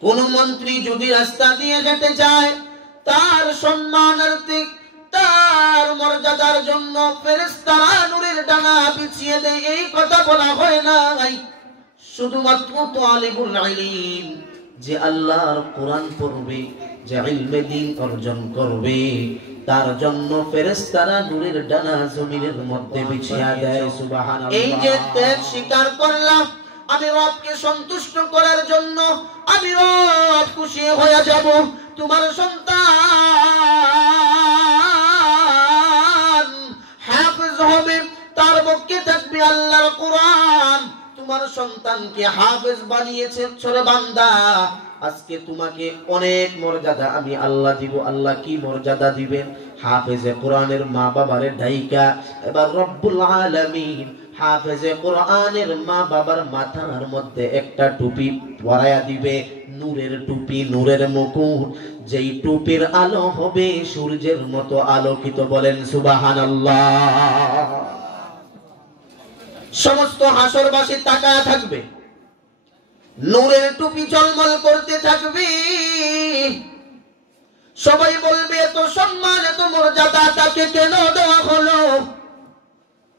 কোন মন্ত্রী যদি রাস্তা দিয়ে হেঁটে যায়, তার সম্মানার্থে, তার মর্যাদার জন্য ফেরেশতারা নূরের ডানা বিছিয়ে দেয়, এই কথা বলা হয় নাই। শুধুমাত্র তালিবুল ইলম, যে আল্লাহর কোরআন পড়বে, যে ইলমে দ্বীন অর্জন করবে, তার জন্য ফেরেশতারা নূরের ডানা জমিনের মধ্যে বিছিয়ে দেয়। সুবহানাল্লাহ। এই যে ত্যাগ স্বীকার করলাম, আমি রবকে সন্তুষ্ট করার জন্য, আমি রব খুশি হয়ে যাব। তোমার সন্তান হাফেজ হবে, তার পক্ষে থাকবে আল্লাহর কোরআন। তোমার সন্তানকে হাফেজ বানিয়েছে ছোট বান্দা, আজকে তোমাকে অনেক মর্যাদা আমি আল্লাহ দিব। আল্লাহ কি মর্যাদা দিবেন? হাফেজে কোরআনের মা বাবারে ডাইকা এবার রব্বুল আলামিন হাফেজে কোরআনের মা বাবার মাথার মধ্যে একটা টুপি পরায়া দিবে, নূরের টুপি, নূরের মুকুট, যেই টুপির আলো হবে সূর্যের মতো আলোকিত। বলেন সুবহানাল্লাহ। সমস্ত হাসরবাসী তাকায়া থাকবে, নূরের টুপি ঝলমল করতে থাকবে। সবাই বলবে এত সম্মান, এত মর্যাদা তাকে কেন দেওয়া হলো?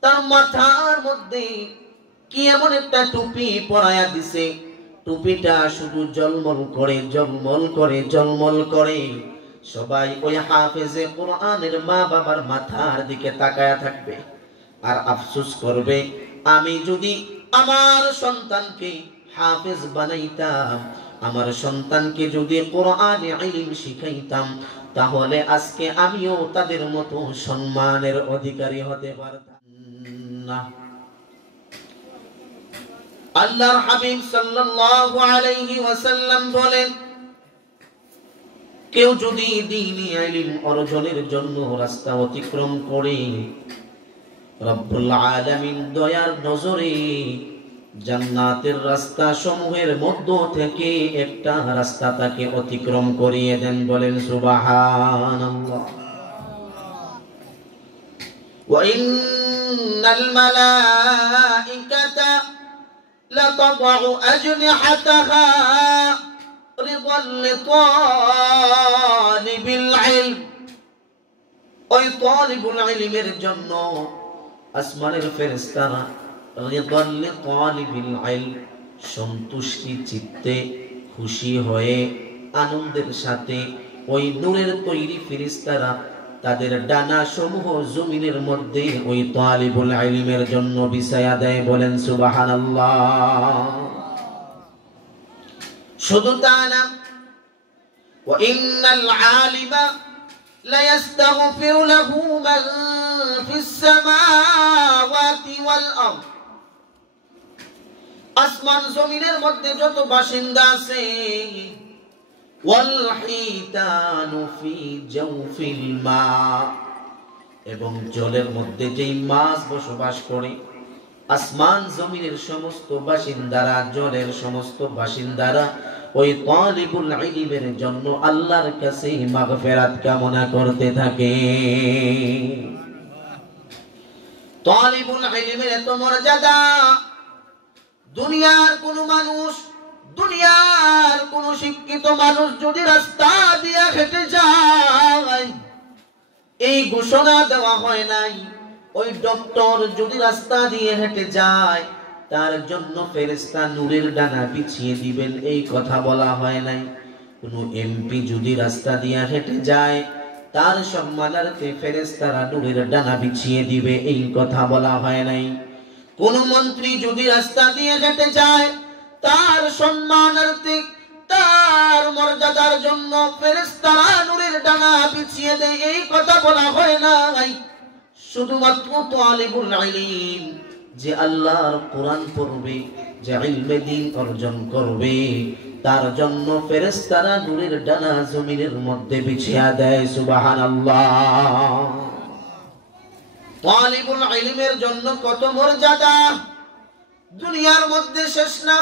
তার মাথার মধ্যে কি এমন একটা টুপি পরায়া দিছে, টুপিটা শুধু ঝলমল করে, ঝলমল করে, ঝলমল করে। সবাই ওই হাফেজে কোরআনের মা বাবার মাথার দিকে তাকায়া থাকবে আর আফসোস করবে, আমি যদি আমার সন্তানকে হাফেজ বানাইতাম, আমার সন্তানকে যদি কোরআনে ইলম শিখাইতাম, তাহলে আজকে আমিও তাদের মতো সম্মানের অধিকারী হতে পারতাম না। আল্লাহর হাবিব সাল্লাল্লাহু আলাইহি ওয়াসাল্লাম বলেন, কেউ যদি দ্বীনি ইলম অর্জনের জন্য রাস্তা অতিক্রম করে, রব্বুল আলামিন দয়ার নজরে জান্নাতের রাস্তা সমূহের মধ্য থেকে একটা রাস্তা তাকে অতিক্রম করিয়ে দেন। বলেন সুবহানাল্লাহ। ওয়া ইন্নাল মালাইকাতা লাতাদউ আজনিহাতাহা রিদাল লিতালিবিল ইলম। ওই তালিবুল ইলমের জন্য আসমানের ফেরেশতারা রিদাল লিতালিবিল ইলম, সন্তুষ্টি চিত্তে, খুশি হয়ে, আনন্দের সাথে ওই নূরের তৈরি ফেরেশতারা তাদের ডানা সমূহ জমিনের মধ্যে ওই তালিবুল ইলমের জন্য বিছায়া দেয়। বলেন সুবহানাল্লাহ। শুধু তা না, ওয়া ইন্নাল আলিমা লা ইস্তাগফিরু লাহু মান ফিস সামাওয়াতি ওয়াল আরদ। আসমান জমিনের মধ্যে যত বাসিন্দা আছে, ওয়াল হিতানু ফি জাওফিল মা, এবং জলের মধ্যে যেই মাছ বসবাস করে, আসমান জমিনের সমস্ত বাসিন্দারা, জলের সমস্ত বাসিন্দারা ওই তালিবুল ইলমের জন্য আল্লাহর কাছে মাগফিরাত কামনা করতে থাকে। তালিবুল ইলমের এত মর্যাদা, দুনিয়ার কোন মানুষ, দুনিয়ার কোন শিক্ষিত মানুষ যদি রাস্তা দিয়ে হেঁটে যায়, এই ঘোষণা দেওয়া হয় নাই। ওই ডক্টর যদি রাস্তা দিয়ে হেঁটে যায়, তার জন্য ফেরেশতা নূরের ডানা বিছিয়ে দিবেন, এই কথা বলা হয় নাই। কোন এমপি যদি রাস্তা দিয়ে হেঁটে যায়, তার সম্মানার্থে ফেরেশতারা নূরের ডানা বিছিয়ে দিবে, এই কথা বলা হয় নাই। কোন মন্ত্রী যদি রাস্তা দিয়ে হেঁটে যায়, তার সম্মানার্থে, তার মর্যাদার জন্য ফেরেশতারা নূরের ডানা বিছিয়ে দেয়, এই কথা বলা হয় নাই। শুধুমাত্র তালিবুল ইলম, যে আল্লাহর কোরআন পড়বে, যে ইলমে দ্বীন অর্জন করবে, তার জন্য ফেরেশতারা নূরের ডানা জমিনের মধ্যে বিছিয়ে দেয়। সুবহানাল্লাহ। তালিবুল ইলমের জন্য কত মর্যাদা, দুনিয়ার মধ্যে শেষ না।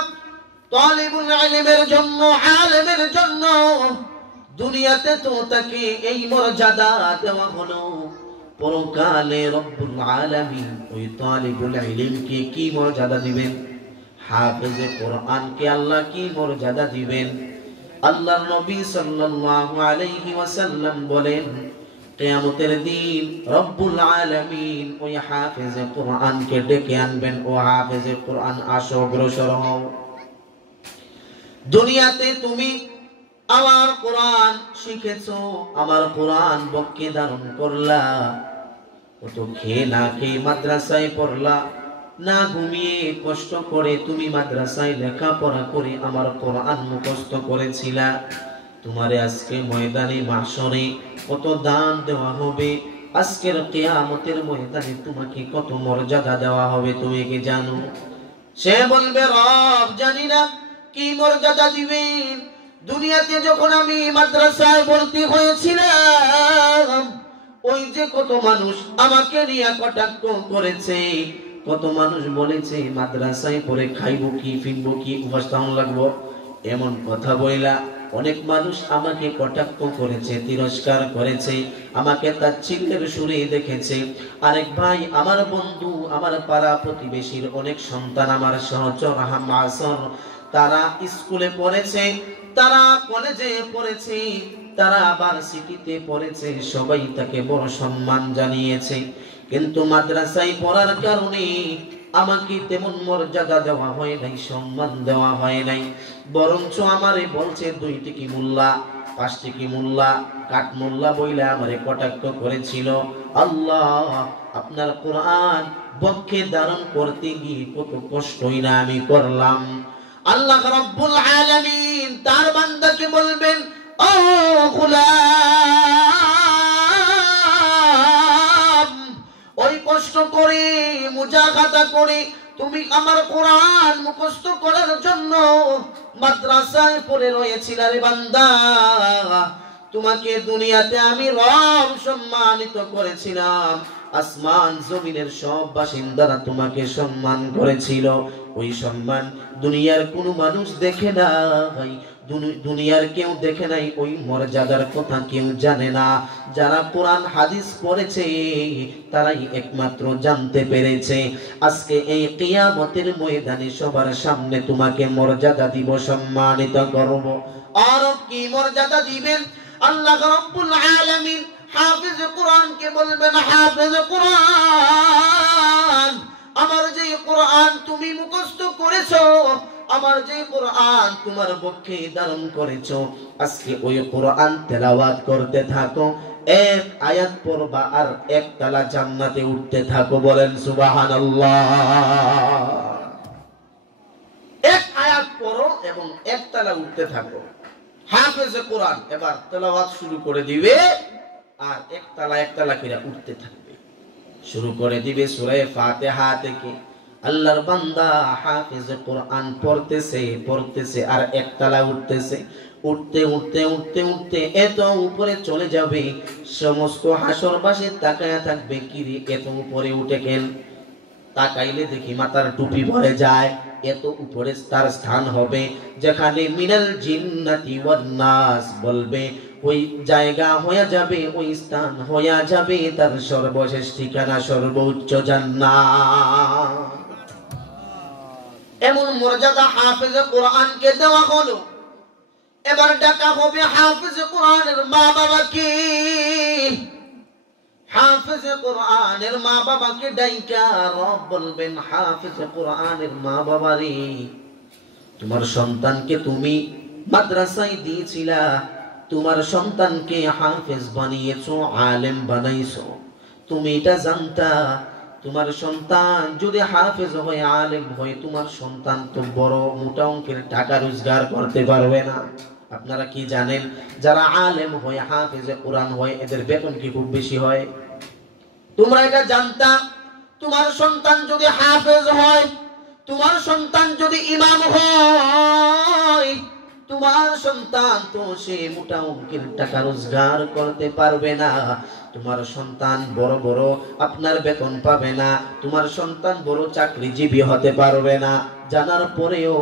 তালিবুল ইলমের জন্য, আলেমের জন্য দুনিয়াতে তো তাকে এই মর্যাদা দেওয়া হলো, পরকালে রব্বুল আলামিন ওই তালিবুল ইলমকে কি মর্যাদা দিবেন? হাফেজে কোরআনকে আল্লাহ কি মর্যাদা দিবেন? আল্লাহর নবী সাল্লাল্লাহু আলাইহি ওয়াসাল্লাম বলেন, কিয়ামতের দিন রব্বুল আলামিন ওই হাফেজে কোরআনকে ডেকে আনবেন, ও হাফেজে কোরআন আসো, অগ্রসর হও। দুনিয়াতে তুমি আমার কোরআন শিখেছো, আমার কোরআন বক্কে ধারণ করলা, কত খেয়ে না খেয়ে মাদ্রাসায় পড়লা, না ঘুমিয়ে কষ্ট করে তুমি মাদ্রাসায় লেখাপড়া করে আমার কোরআন মুখস্থ করেছিলা। তোমারে আজকে ময়দানে মাহশরে কত দান দেওয়া হবে, আজকের কিয়ামতের ময়দানে তোমাকে কত মর্যাদা দেওয়া হবে, তুমি কি জানো? সে বলবে, রব জানি না কি মর্যাদা দিবেন। দুনিয়াতে যখন আমি মাদ্রাসায় ভর্তি হয়েছিলাম, ওই যে কত মানুষ আমাকে নিয়ে কটাক্ষ করেছে, কত মানুষ বলেছে মাদ্রাসায় পড়ে খাইবো কি, ফিরবো কি, উপস্থাপন লাগবো, এমন কথা বইলা অনেক মানুষ আমাকে কটাক্ষ করেছে, তিরস্কার করেছে, আমাকে তাচ্ছিল্যের সুরে দেখেছে। আরেক ভাই, আমার বন্ধু, আমার পাড়া প্রতিবেশীর অনেক সন্তান, আমার সহচর মাসর, তারা স্কুলে পড়েছে, তারা কলেজে পড়েছে, তারা ভার্সিটিতে পড়েছে, সবাই তাকে বড় সম্মান জানিয়েছে। কিন্তু মাদ্রাসায় পড়ার কারণে আমাকে তেমন মর্যাদা দেওয়া হয় নাই, সম্মান দেওয়া হয় নাই। বরঞ্চ আমারে বলছে 2 টিকি মোল্লা, 5 টিকি মোল্লা, কাঠ মোল্লা বইলে আমারে কটাক্ষ করেছিল। আল্লাহ, আপনার কোরআন বক্ষে ধারণ করতে গিয়ে কত কষ্টই না আমি করলাম। আল্লাহ রাব্বুল আলামিন তার বান্দাকে বলবেন, ও গোলাম, ওই কষ্ট করে মুজাহাদা করে তুমি আমার কোরআন মুখস্থ করার জন্য মাদ্রাসায় পড়ে রয়েছিল রে বান্দা, তোমাকে দুনিয়াতে আমি রব সম্মানিত করেছিলাম, আসমান জমিনের সব বাসিন্দারা তোমাকে সম্মান করেছিল। ওই সম্মান দুনিয়ার কোনো মানুষ দেখে না ভাই, দুনিয়ার কেউ দেখে নাই, ওই মর্যাদার কথা কেউ জানে না। যারা কোরআন হাদিস পড়েছে তারাই একমাত্র জানতে পেরেছে। আজকে এই কিয়ামতের ময়দানে সবার সামনে তোমাকে মর্যাদা দিব, সম্মানিত করব। আর কি মর্যাদা দিবেন? আল্লাহ রাব্বুল আলামিন হাফেজ কোরআনকে বলবেন, হাফেজ কোরআন, আমার যে কোরআন তুমি মুখস্থ করেছো, আমার যে কোরআন তোমার পক্ষে ধারণ করেছো, আজকে ওই কোরআন তেলাওয়াত করতে থাকো, এক আয়াত পড়বা আর এক তালা জান্নাতে উঠতে থাকো, বলেন সুবহানাল্লাহ। এক আয়াত পড়ো এবং এক তালা উঠতে থাকো। হাফেজে কোরআন এবার তেলাওয়াত শুরু করে দিবে আর এক তালা করে উঠতে থাকবে, শুরু করে দিবে সূরা ফাতিহা থেকে। আল্লাহর বান্দা হাফেজে কোরআন পড়তেছে আর একতলা উঠতেছে, উঠতে উঠতে উঠতে উঠতে এত উপরে চলে যাবে, সমস্ত হাসরবাসী তাকায়া থাকবে, কি রে এত উপরে উঠে কেন? তাকাইলে দেখি মাথার টুপি ভরে যায়, এত উপরে তার স্থান হবে যেখানে মিনাল জিন্নাতি ওয়ান নাস বলবে, ওই জায়গা হয়ে যাবে, ওই স্থান হয়ে যাবে তার সর্বশেষ ঠিকানা, সর্বোচ্চ জান্নাত। এমন মর্যাদা হাফেজে কোরআনকে দেওয়া হলো। এবার ডাকা হবে হাফেজে কোরআনের মা বাবাকে। হাফেজে কোরআনের মা বাবাকে ডাইকা রব বলবেন, হাফেজে কোরআনের মা বাবারে, তোমার সন্তানকে তুমি মাদ্রাসায় দিয়েছিলা, তোমার সন্তানকে হাফেজ বানিয়েছো, আলেম বানাইছো, তুমি এটা জানতা? তোমার সন্তান যদি হাফেজ হয়, আলেম হয়, তোমার সন্তান তো বড় মোটা অঙ্কের টাকা রোজগার করতে পারবে না। আপনারা কি জানেন, যারা আলেম হয়, হাফেজে কোরআন হয়, এদের বেতন কি খুব বেশি হয়? তোমরা এটা জানতা? তোমার সন্তান যদি হাফেজ হয়, তোমার সন্তান যদি ইমাম হয়, তোমার সন্তান তো সে মোটা অঙ্কের টাকা রোজগার করতে পারবে না, তোমার সন্তান বড় বড় আপনার বেতন পাবে না, তোমার সন্তান বড় চাকরিজীবী হতে পারবে না। জানার পরেও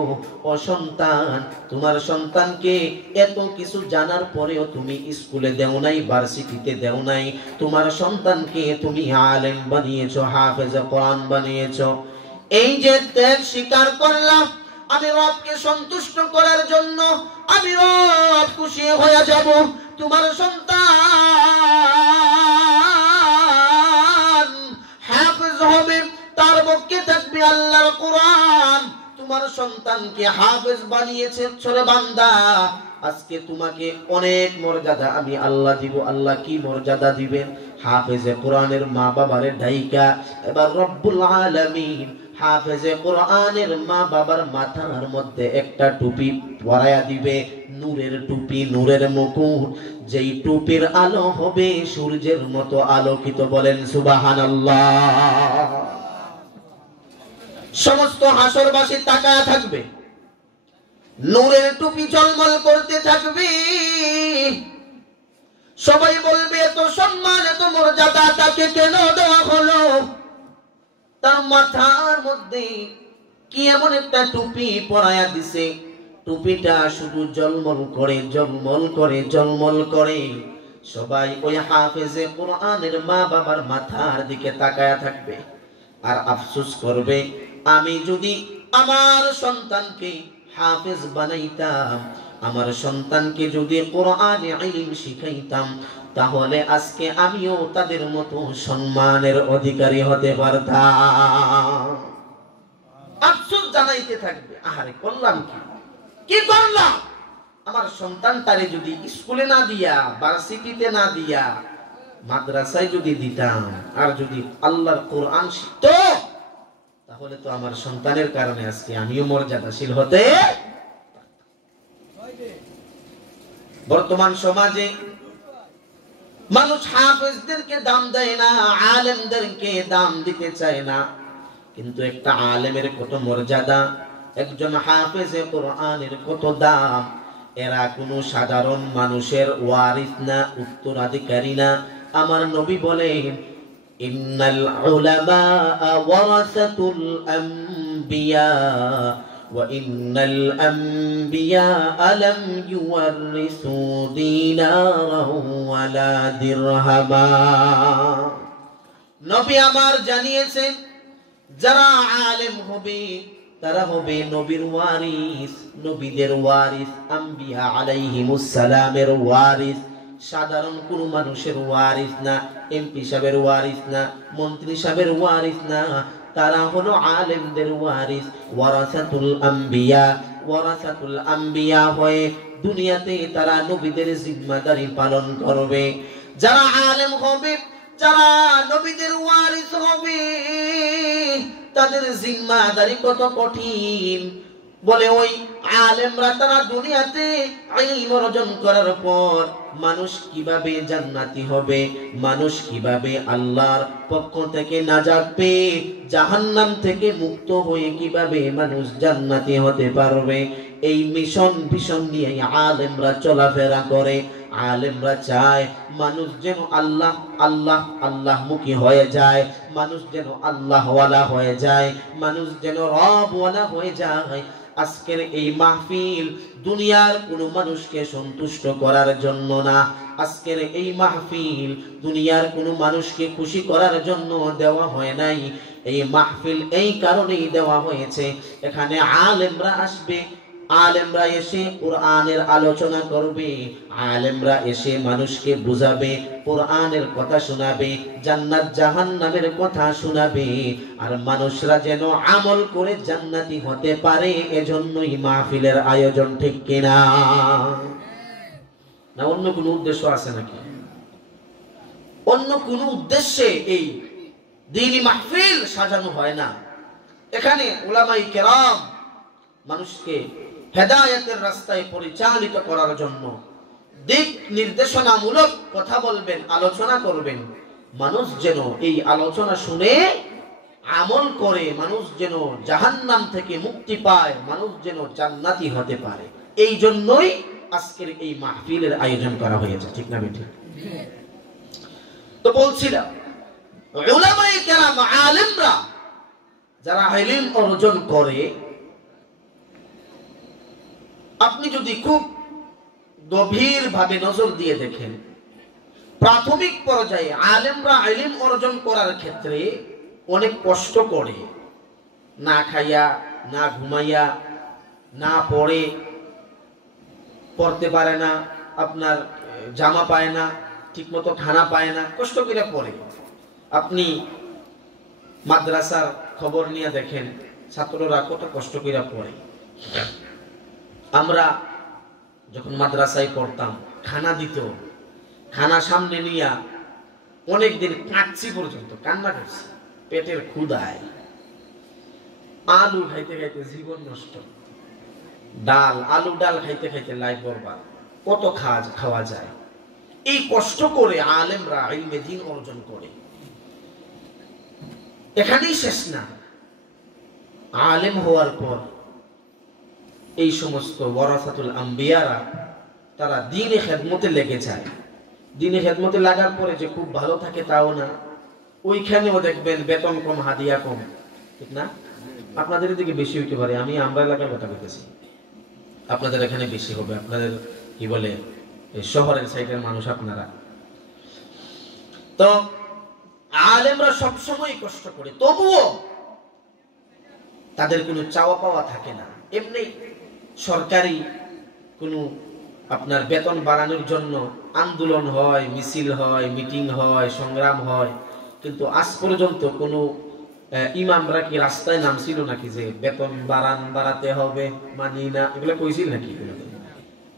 ও সন্তান, তোমার সন্তানকে এত কিছু জানার পরেও তুমি স্কুলে দেও নাই, ভার্সিটিতে দেও নাই, তোমার সন্তানকে তুমি আলেম বানিয়েছো, হাফেজে কোরআন বানিয়েছো। এই যে ত্যাগ স্বীকার করলাম, আমি রবকে সন্তুষ্ট করার জন্য, আমি রব খুশি হয়ে যাব। তোমার সন্তান হাফেজ হবে, তার পক্ষে থাকবে আল্লাহর কোরআন। তোমার সন্তানকে হাফেজ বানিয়েছে ছোট বান্দা, আজকে তোমাকে অনেক মর্যাদা আমি আল্লাহ দিব। আল্লাহ কি মর্যাদা দিবেন? হাফেজে কোরআনের মা বাবারে ডাইকা এবার রব্বুল আলামিন হাফেজে কোরআনের মা বাবার মাথার মধ্যে একটা টুপি পরায়া দিবে, নূরের টুপি, নূরের মুকুট, যেই টুপির আলো হবে সূর্যের মতো আলোকিত। বলেন সুবহানাল্লাহ। সমস্ত হাসরবাসী তাকায়া থাকবে, নূরের টুপি ঝলমল করতে থাকবে। সবাই বলবে এত সম্মান, এত মর্যাদা তাকে কেন দেওয়া হলো? তার মাথার মধ্যে কি এমন একটা টুপি পরায়া দিছে, টুপিটা শুধু জলমল করে, জলমল করে, জলমল করে। সবাই ওই হাফেজে কোরআনের মা বাবার মাথার দিকে তাকায়া থাকবে আর আফসোস করবে, আমি যদি আমার সন্তানকে হাফেজ বানাইতাম, আমার সন্তানকে যদি কোরআনে ইলম শিখাইতাম, তাহলে আজকে আমিও তাদের মতো সম্মানের অধিকারী হতে পারতাম। আফসোস জানাইতে থাকবে, আহারে করলাম কি করলাম? আমার সন্তানটারে যদি স্কুলে না দিয়া, ভার্সিটিতে না দিয়া, মাদ্রাসায় যদি দিতাম, আর যদি আল্লাহর কোরআন শিখতো, তাহলে তো আমার সন্তানের কারণে আজকে আমিও মর্যাদাশীল হতে। বর্তমান সমাজে মানুষ হাফেজদেরকে দাম দেয় না, আলেমদেরকে দাম দিতে চায় না। কিন্তু একটা আলেমের কত মর্যাদা, একজন হাফেজে কোরআনের কত দাম। এরা কোনো সাধারণ মানুষের ওয়ারিস না, উত্তরাধিকারী না। আমার নবী বলেন, ইন্নাল উলামা ওয়ারাসাতুল আম্বিয়া ওয়া ইন্নাল আম্বিয়া লাম ইউওয়ারিসু দিনারাও ওয়ালা দিরহামা। নবী আমার জানিয়েছেন, যারা আলেম হবে তারা হবে নবীর ওয়ারিস, নবীদের ওয়ারিস, আম্বিয়া আলাইহিমুস সালামের ওয়ারিস। সাধারণ কোন মানুষের ওয়ারিস না, এমপি সাহেবের ওয়ারিস না, মন্ত্রী সাহেবের ওয়ারিস না, তারা হলো আলেমদের ওয়ারিস। ওয়ারাসাতুল আম্বিয়া, ওয়ারাসাতুল আম্বিয়া হয়ে দুনিয়াতে তারা নবীদের জিম্মাদারি পালন করবে। যারা আলেম হবে, যারা নবীদের ওয়ারিস হবে, তাদের জিম্মাদারি কত কঠিন। বলে ওই আলেমরা তারা দুনিয়াতে ইলম অর্জন করার পর মানুষ কিভাবে জান্নাতি হবে, মানুষ কিভাবে আল্লাহর পক্ষ থেকে নাজাত পেয়ে জাহান্নাম থেকে মুক্ত হয়ে কিভাবে মানুষ জান্নাতি হতে পারবে, এই মিশন ভীষণ নিয়ে আলেমরা চলাফেরা করে। আলেমরা চায় মানুষ যেন আল্লাহ আল্লাহ আল্লাহ মুখী হয়ে যায়, মানুষ যেন আল্লাহওয়ালা হয়ে যায়, মানুষ যেন রবওয়ালা হয়ে যায়। আজকের এই মাহফিল দুনিয়ার কোনো মানুষকে সন্তুষ্ট করার জন্য না, আজকের এই মাহফিল দুনিয়ার কোনো মানুষকে খুশি করার জন্য দেওয়া হয় নাই। এই মাহফিল এই কারণেই দেওয়া হয়েছে, এখানে আলেমরা আসবে, আলেমরা এসে কোরআনের আলোচনা করবে, আলেমরা এসে মানুষকে বুঝাবে, কোরআনের কথা শোনাবে, জান্নাত জাহান্নামের কথা শোনাবে, আর মানুষরা যেন আমল করে জান্নাতি হতে পারে। এজন্যই মাহফিলের আয়োজন, ঠিক কিনা? না অন্য কোনো উদ্দেশ্য আছে নাকি? অন্য কোনো উদ্দেশ্যে এই দ্বীনি মাহফিল সাজানো হয় না। এখানে উলামায়ে কেরাম মানুষকে হেদায়েতের রাস্তায় পরিচালিত করার জন্য দিক নির্দেশনামূলক কথা বলবেন, আলোচনা করবেন। মানুষ যেন এই আলোচনা শুনে আমল করে, মানুষ যেন জাহান্নাম থেকে মুক্তি পায়, মানুষ যেন জান্নাতি হতে পারে। এই জন্যই আজকের এই মাহফিলের আয়োজন করা হয়েছে, ঠিক না বেঠিক? তো বলছিলাম, উলামায়ে কেরাম, আলেমরা যারা ইলম অর্জন করে, আপনি যদি খুব গভীর ভাবে নজর দিয়ে দেখেন, প্রাথমিক পর্যায়ে আলেমরা ইলম অর্জন করার ক্ষেত্রে অনেক কষ্ট করে, না খাইয়া, না ঘুমাইয়া, না পড়তে পারে না, আপনার জামা পায় না, ঠিকমতো খানা পায় না, কষ্ট করে পড়ে। আপনি মাদ্রাসার খবর নিয়ে দেখেন ছাত্ররা কত কষ্ট করে পড়ে। আমরা যখন মাদ্রাসায় পড়তাম খানা দিত, খানা সামনে নিয়ে অনেকদিন কাঁদছি পর্যন্ত, কান্না করছি পেটের ক্ষুধায়। আলু খাইতে খাইতে জীবন নষ্ট, ডাল আলু ডাল খাইতে খাইতে লাইফ বরবাদ। কত খাওয়া যায়। এই কষ্ট করে আলেমরা ইলমে দ্বীন অর্জন করে। এখানেই শেষ না, আলেম হওয়ার পর এই সমস্ত ওয়ারাসাতুল আম্বিয়ারা তারা দ্বীনে খেদমতে লেগে যায়। দ্বীনে খেদমতে লাগার পরে যে খুব ভালো থাকে তাও না, ওইখানেও দেখবেন বেতন কম, হাদিয়া কম, ঠিক না? আপনাদের দিকে বেশি হইতে পারে, আমরা এলাকার কথা বলতেছি, আপনাদের এখানে বেশি হবে। আপনাদের কি বলে শহরের সাইডের মানুষ আপনারা। তো আলেমরা সবসময় কষ্ট করে, তবুও তাদের কোনো চাওয়া পাওয়া থাকে না। এমনি সরকারি কোনো আপনার বেতন বাড়ানোর জন্য আন্দোলন হয়, মিছিল হয়, মিটিং হয়, সংগ্রাম হয়, কিন্তু আজ পর্যন্ত কোনো ইমামরা কি রাস্তায় নামছিল নাকি যে বেতন বাড়াতে হবে, মানি না, এগুলো কইছিল নাকি?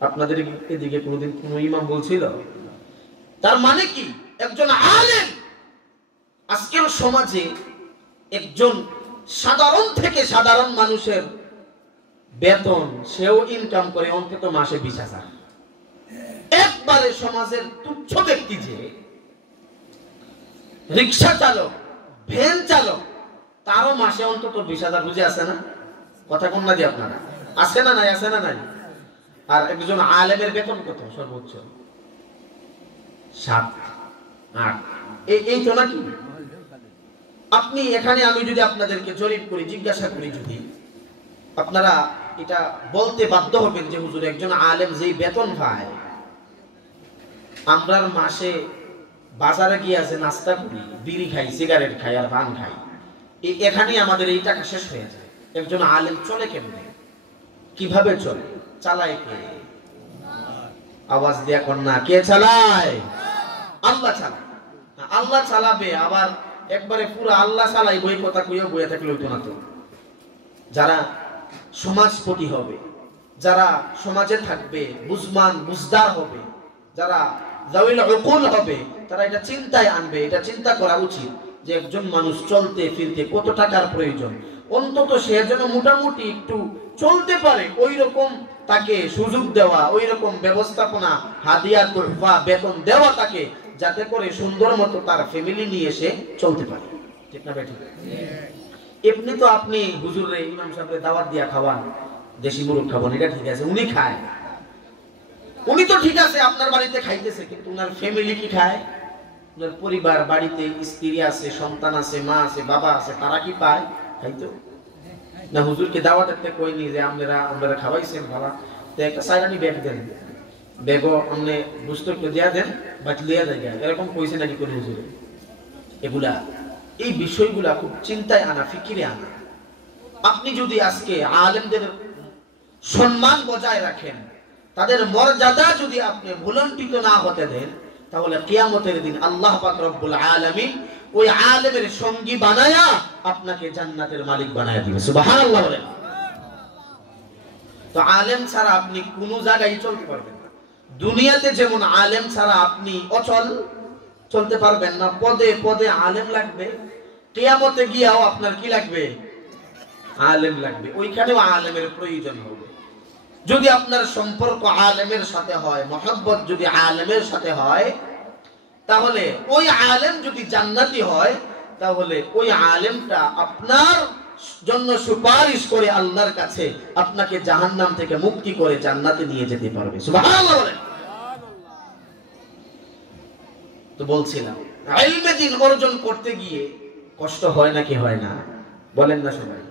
আপনাদের এদিকে কোনোদিন কোনো ইমাম বলছিল? তার মানে কি, একজন আলেম আজকের সমাজে একজন সাধারণ থেকে সাধারণ মানুষের বেতন সেও ইনকাম করে অন্তত মাসে 20,000। একবারে সমাজের তুচ্ছ ব্যক্তি যে রিক্সা চালক, ভ্যান চালক, তারও মাসে অন্তত 20,000 বুঝে আছে না? কথা কোন না দিয়ে আপনারা আছে না নাই? আছে না নাই? আর একজন আলেমের বেতন কত? সর্বোচ্চ 7-8, এই তো নাকি? আপনি এখানে আমি যদি আপনাদেরকে জরিপ করি, জিজ্ঞাসা করি, যদি আপনারা এটা বলতে বাধ্য হবেন যে হুজুর একজন আলেম যেই বেতন পায়, আমরার মাসে বাজারে গিয়ে আছে নাস্তা করি, বিড়ি খাই, সিগারেট খাই আর পান খাই, এখানেই আমাদের এই টাকা শেষ হয়ে যায়। একজন আলেম চলে কেমনে, কিভাবে চলে, চালায় কে? আওয়াজ দিয়া কন্যা, কে চালায়? আল্লাহ চালায়। আল্লাহ চালাবে, আবার একবারে পুরো আল্লাহ চালাই বই কথা কইও বইয়া থাকলে হইতো না তো। যারা সমাজপতি হবে, যারা সমাজে থাকবে, বুঝমান বুঝদার হবে, যারা যাওয়াইল উকুল হবে, তারা এটা চিন্তায় আনবে, এটা চিন্তা করা উচিত যে একজন মানুষ চলতে ফিরতে কত টাকার প্রয়োজন, অন্তত সে যেন মোটামুটি একটু চলতে পারে, ওই রকম তাকে সুযোগ দেওয়া, ওই রকম ব্যবস্থাপনা, হাদিয়া, তোহফা, বেতন দেওয়া তাকে, যাতে করে সুন্দর মতো তার ফ্যামিলি নিয়ে এসে চলতে পারে। ঠিক না বেঠিক? এমনি তো আপনি হুজুরে ইমাম সাহেবের দাওয়াত দিয়া খাওয়ান, দেশি মুরগ খাবেন, এটা ঠিক আছে, উনি খায়, উনি তো ঠিক আছে আপনার বাড়িতে খাইতেছে, কিন্তু উনার ফ্যামিলি কি খায়? উনার পরিবার, বাড়িতে স্ত্রী আছে, সন্তান আছে, মা আছে, বাবা আছে, তারা কি পায়? খাইতো না? হুজুরকে দাওয়াত একটা কইনি যে আপনারা খাওয়াইছেন, বাবা তো একটা সাইরানি ব্যাগ দেন, ব্যাগও আপনি বুঝতে একটু দেয়া দেন, বাকি লিয়া যায়, এরকম কইছে নাকি কোন হুজুরে? এগুলা, এই বিষয়গুলা খুব চিন্তায় আনা, ফিকিরে আনা। আপনি যদি আজকে আলেমদের সম্মান বজায় রাখেন, তাদের মর্যাদা যদি আপনি ভুলণ্ঠিত না হতে দেন, তাহলে কিয়ামতের দিন আল্লাহ পাক রব্বুল আলামিন ওই আলেমের সঙ্গী বানায়া আপনাকে জান্নাতের মালিক বানায়া দিবে। সুবহানাল্লাহ বলেন। তো আলেম ছাড়া আপনি কোন জায়গায় চলতে পারবেন না। দুনিয়াতে যেমন আলেম ছাড়া আপনি অচল, চলতে পারবেন না, পদে পদে আলেম লাগবে, কিয়ামতে গিয়াও আপনার কি লাগবে? আলেম লাগবে, ওইখানেও আলেমের প্রয়োজন হবে। যদি আপনার সম্পর্ক আলেমের সাথে হয়, মহব্বত যদি আলেমের সাথে হয়, তাহলে ওই আলেম যদি জান্নাতি হয়, তাহলে ওই আলেমটা আপনার জন্য সুপারিশ করে আল্লাহর কাছে আপনাকে জাহান্নাম থেকে মুক্তি করে জান্নাতে নিয়ে যেতে পারবে। সুবহানাল্লাহ বলেন। তো বলছিলাম, ইলমে দ্বীন অর্জন করতে গিয়ে কষ্ট হয় নাকি হয় না? বলেন না সবাই,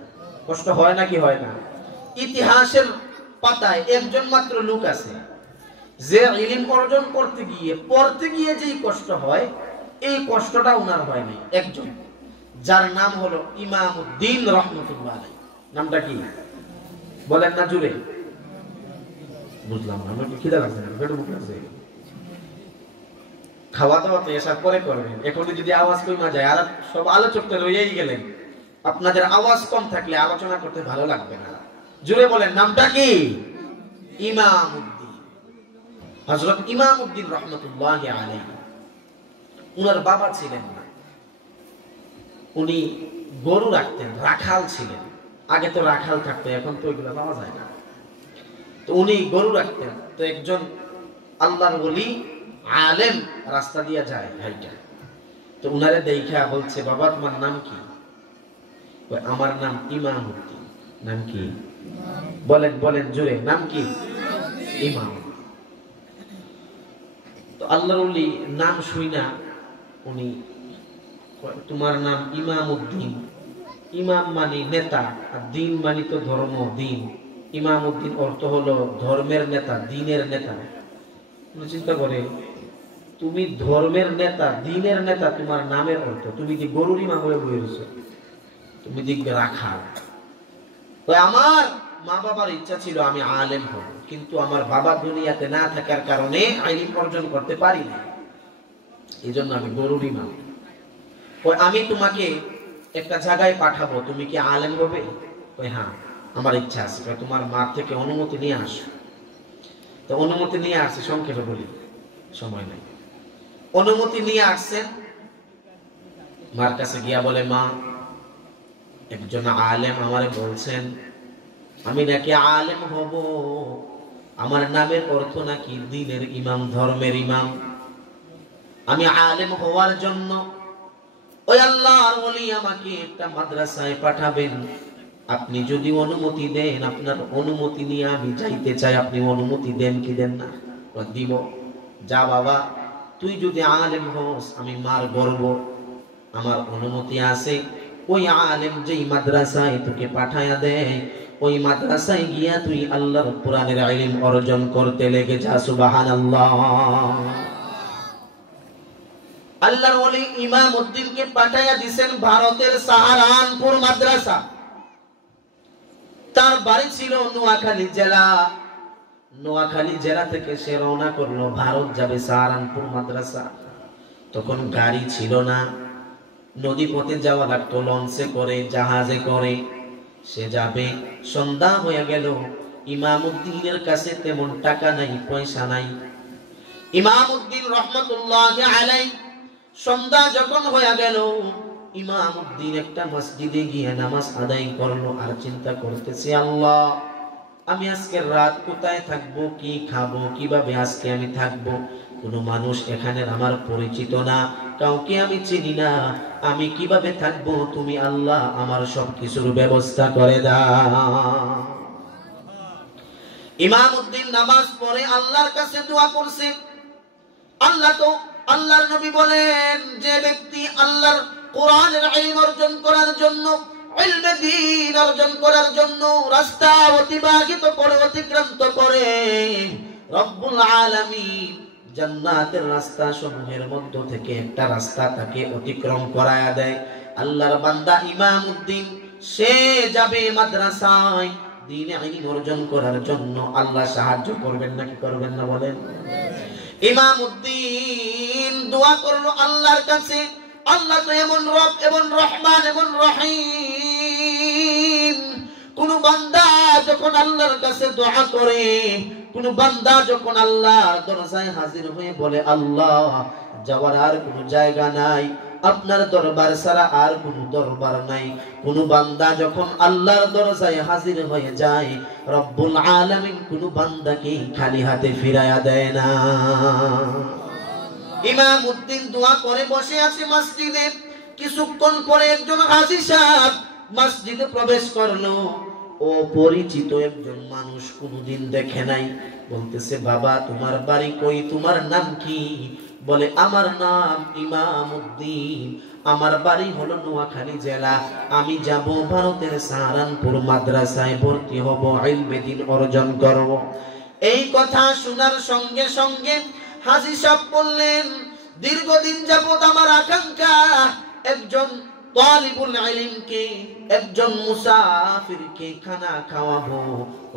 কষ্ট হয় নাকি হয় না? ইতিহাসের পাতায় একজন মাত্র লোক আছে যে ইলম অর্জন করতে গিয়ে, পড়তে গিয়ে যেই কষ্ট হয়, এই কষ্টটা ওনার হয় নাই। একজন, যার নাম হলো ইমামউদ্দিন রহমতুল্লাহ আলাইহি। নামটা কি? বলেন না জুড়ে, বুঝলাম না, আমার খিদা লাগছে না, পেটে মুখ লাগছে। খাওয়া দাওয়া তো এসব করে করবেন, এখন যদি আওয়াজ কমে যায় আর সব আলোচকটা রয়েই গেলেন, আপনাদের আওয়াজ কম থাকলে আলোচনা করতে ভালো লাগবে না। জোরে বলেন নামটা কি? ইমামউদ্দিন, হযরত ইমামউদ্দিন রাহমাতুল্লাহি আলাইহি। উনার বাবা ছিলেন না, উনি গরু রাখতেন, রাখাল ছিলেন। আগে তো রাখাল থাকতো, এখন তো এগুলো পাওয়া যায় না। তো উনি গরু রাখতেন। তো একজন আল্লাহর ওলি আলেম রাস্তা দিয়ে যায় ভাইটা, তো উনারে দেখা বলছে, বাবা তোমার নাম কি? আমার নাম ইমামউদ্দিন। নাম কি? বলেন বলেন জোরে, নাম কি? ইমাম। তো আল্লাহর ওলি নাম শুই না উনি, তোমার নাম ইমামউদ্দিন। ইমাম মানে নেতা, আর দিন মানে তো ধর্ম, দিন। ইমামউদ্দিন অর্থ হলো ধর্মের নেতা, দিনের নেতা। চিন্তা করে, তুমি ধর্মের নেতা, দিনের নেতা, তোমার নামের অর্থ, তুমি যে গরুর ইমাম হয়ে বসেছো, তুমি দেখবে রাখাল। আমার মা বাবার ইচ্ছা ছিল আমি আলেম হব, কিন্তু আমার বাবা দুনিয়াতে না থাকার কারণে ইলম অর্জন করতে পারি না, এই জন্য আমি গরুর ইমাম। আমি তোমাকে একটা জায়গায় পাঠাবো, তুমি কি আলেম হবে? হ্যাঁ আমার ইচ্ছা আছে। তোমার মা থেকে অনুমতি নিয়ে আসো। তো অনুমতি নিয়ে আসছে, সংক্ষেপে বলি, সময় নাই। অনুমতি নিয়ে আসছেন, মার কাছে গিয়া বলে, মা একজন আলেম আমারে বলছেন আমি নাকি আলেম হব, আমার নামের অর্থ নাকি দ্বীনের ইমাম, ধর্মের ইমাম। আমি আলেম হওয়ার জন্য ওই আল্লাহর ওলি আমাকে একটা মাদ্রাসায় পাঠাবেন, আপনি যদি অনুমতি দেন, আপনার অনুমতি নিয়ে আমি যাইতে চাই, আপনি অনুমতি দেন কি দেন না? দিব। যা বাবা, তুই যদি আলেম হস আমি মার গর্ব, আমার অনুমতি আছে। ওই আলেম যেই মাদ্রাসায় তোকে পাঠায়া দেয়, ওই মাদ্রাসায় গিয়া তুই আল্লাহর কোরআনের ইলম অর্জন করতে লেগে যা। সুবহানাল্লাহ। আল্লাহর ওলি ইমামউদ্দিনকে পাঠায়া দিবেন ভারতের সাহারানপুর মাদ্রাসা। তার বাড়ি ছিল নোয়াখালী জেলা। নোয়াখালী জেলা থেকে সে রওনা করলো, ভারত যাবে সাহারানপুর মাদ্রাসা। তখন গাড়ি ছিল না, নদী পথে যাওয়া লাগতো, লঞ্চে করে, জাহাজে করে সে যাবে। সন্ধ্যা হয়ে গেল, ইমামউদ্দিনের কাছে তেমন টাকা নাই, পয়সা নাই। ইমামউদ্দিন রাহমাতুল্লাহি আলাইহি সন্ধ্যা যখন হয়ে গেল, ইমামউদ্দিন একটা মসজিদে গিয়ে নামাজ আদায় করলো, আর চিন্তা করতেছে, আল্লাহ আমি আজকে রাত কোথায় থাকবো, কি খাবো, কিভাবে আজকে আমি থাকবো? কোনো মানুষ এখানে আমার পরিচিত না, কাউকে আমি চিনি না, আমি কিভাবে থাকবো? তুমি আল্লাহ আমার সবকিছুর ব্যবস্থা করে দাও। ইমামউদ্দিন নামাজ পড়ে আল্লাহর কাছে দোয়া করছে। আল্লাহর নবী বলেন, যে ব্যক্তি আল্লাহর কোরআনের ইলম অর্জন করার জন্য, ইলমে দ্বীন অর্জন করার জন্য রাস্তা অতিবাহিত করে, অতিক্রান্ত করে, রব্বুল আলামিন জান্নাতের রাস্তা সমূহের মধ্য থেকে একটা রাস্তা তাকে অতিক্রম করায়া দেয়। আল্লাহর বান্দা ইমামউদ্দিন সে যাবে মাদ্রাসায় দ্বীনে ইলম অর্জন করার জন্য। আল্লাহ সাহায্য করবেন নাকি করবেন না বলেন? ইমামউদ্দিন দোয়া করলো আল্লাহর কাছে, আল্লাহ তো এমন রব, এমন রহমান, এমন রহিম। কোন বান্দা যখন আল্লাহর কাছে দোয়া করে, কোন বান্দা যখন আল্লাহর দরজায় হাজির হয়ে বলে, আল্লাহ যাওয়ার আর কোনো জায়গা নাই, আপনার দরবার ছাড়া আর কোনো দরবার নাই। কোন বান্দা যখন আল্লাহর দরজায় হাজির হয়ে যায়, রব্বুল আলামিন কোন বান্দাকে খালি হাতে ফিরায়া দেয় না। ইমামউদ্দিন দোয়া করে বসে আছে মসজিদে। কিছুক্ষণ পরে একজন হাজী সাহেব মসজিদে প্রবেশ করলো। ও পরিচিত একজন মানুষ, কোনদিন দেখে নাই। বলতেছে, বাবা তোমার বাড়ি কই, তোমার নাম কি? বলে, আমার নাম ইমামউদ্দিন, আমার বাড়ি হলো নোয়াখালী জেলা, আমি যাব ভারতের সাহারানপুর মাদ্রাসায় ভর্তি হব, ইলমে দ্বীন অর্জন করব। এই কথা শোনার সঙ্গে সঙ্গে হাজী সাহেব বললেন, দীর্ঘদিন যাবত আমার আকাঙ্ক্ষা একজন তালিবুল ইলমকে একজন মুসাফিরকে খানা খাওয়াবো,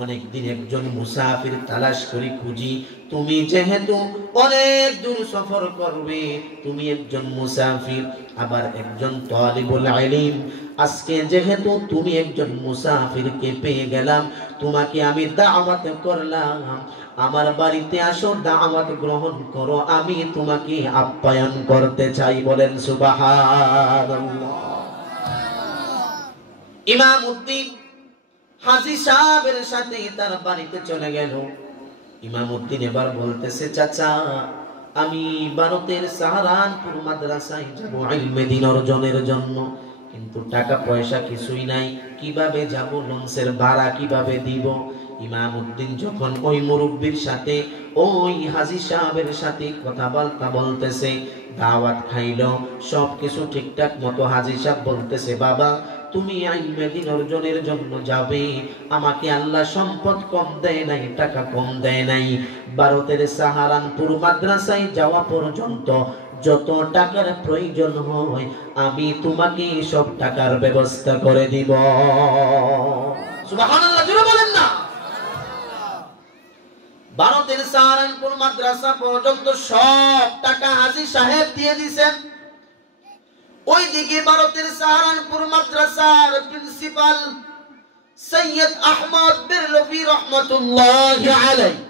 অনেকদিন একজন মুসাফির তালাশ করি খুঁজি। তুমি যেহেতু অনেক দূর সফর করবে, তুমি একজন মুসাফির আবার একজন তালিবুল ইলম, আজকে যেহেতু তুমি একজন মুসাফিরকে পেয়ে গেলাম, তোমাকে আমি দাওয়াত করলাম, আমার বাড়িতে আসো, দাওয়াত গ্রহণ করো, আমি তোমাকে আপ্যায়ন করতে চাই। বলেন সুবহানাল্লাহ। ইমামউদ্দিন হাজী সাহেবের সাথে তার বাড়িতে চলে গেল। ইমামউদ্দিন এবার বলতেছে, চাচা আমি ভারতের সাহারানপুর মাদ্রাসায় যাব ইলমে দ্বীন অর্জনের জন্য, কিন্তু টাকা পয়সা কিছুই নাই, কিভাবে যাব, লঞ্চের ভাড়া কিভাবে দিব? ইমামউদ্দিন যখন ওই মুরব্বির সাথে, ওই হাজী সাহেবের সাথে কথাবার্তা বলতেছে, দাওয়াত খাইলো, সবকিছু ঠিকঠাক মতো, হাজী সাহেব বলতেছে, বাবা তুমি ইলমে দ্বীন অর্জনের জন্য যাবে, আমাকে আল্লাহ সম্পদ কম দেয় নাই, টাকা কম দেয় নাই, ভারতের সাহারানপুর মাদ্রাসায় যাওয়া পর্যন্ত যত টাকার প্রয়োজন হয় আমি তোমাকে সব টাকার ব্যবস্থা করে দিব। সুবহানাল্লাহ, জোরে বলেন না। ভারতের সাহারানপুর মাদ্রাসা পর্যন্ত সব টাকা হাজী সাহেব দিয়ে দিয়েছেন। ওইদিকে ভারতের সাহারানপুর মাদ্রাসার প্রিন্সিপাল সৈয়দ আহমদ বেরলভী রহমাতুল্লাহি আলাইহি,